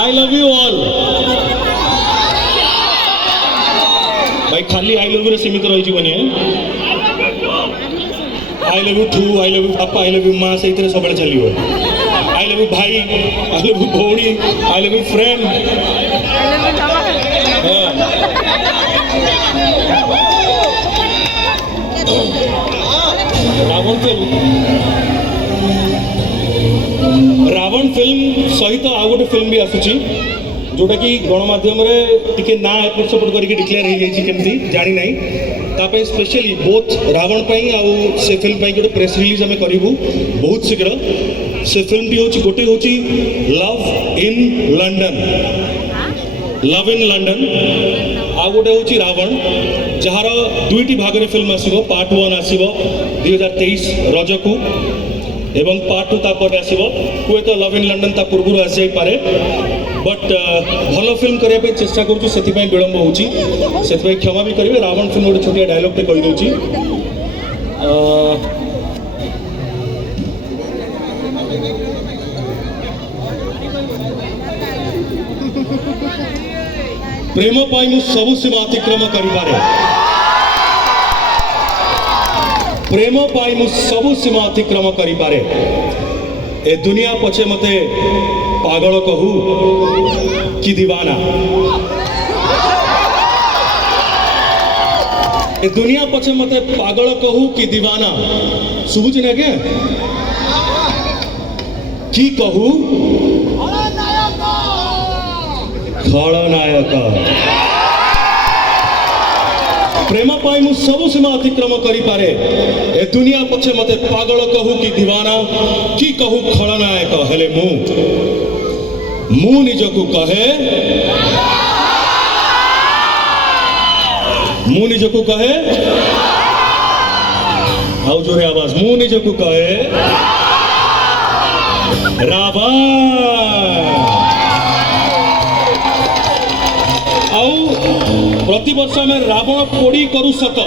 I love you all भाई खाली आई love you सीमित रही जीवन I love you too I love you पापा आई लव यू माँ से सब चलो आई लव यू भाई आई लव यू भौणी I love you friend Ravan film सहित आउ गोटे फिल्म भी आसूची जोटा कि गणमाध्यम टिके ना एपट सपोर्ट करके डिक्लेयर हो जाए केमती जानी ना तापे स्पेशली बोथ रावण पाई आउ से फिल्म पाई गोटे प्रेस रिलीज आम करूँ बहुत शीघ्र से फिल्म टी हूँ गोटे हूँ लव इन लंडन आ गोटे हूँ रावण जार दुईटी भाग फिल्म आसो पार्ट 1 आसो 2023 रज को एवं पार्ट 2 तापर आसो हुए तो लव इन लंडन ता पूर्व आस जापे बट भल फिल्म करने चेष्टा करुँ विलम्ब हो क्षमा भी करेंगे रावण फिल्म गोटे छोटिया डायलॉग कहीदे प्रेम पाई मु सबु सीमा अतिक्रम करिपारे प्रेम पाई मु सबु सीमा अतिक्रम करिपारे ए दुनिया पछे मते पागल कहू कि दीवाना ए दुनिया पछे मते पागल कहू कि दीवाना सुबुची ना के की कहू खलनायक प्रेम पाई मु सबु सीमा अतिक्रम करिपारे ए दुनिया पछे मते पागल कहू कि दीवाना की कहू खलनायक हेले मु निजकु कहे मु निजकु कहे आउ जोरे आवाज मु निजकु कहे रावण आउ प्रति वर्ष में रावण पोड़ी करू सत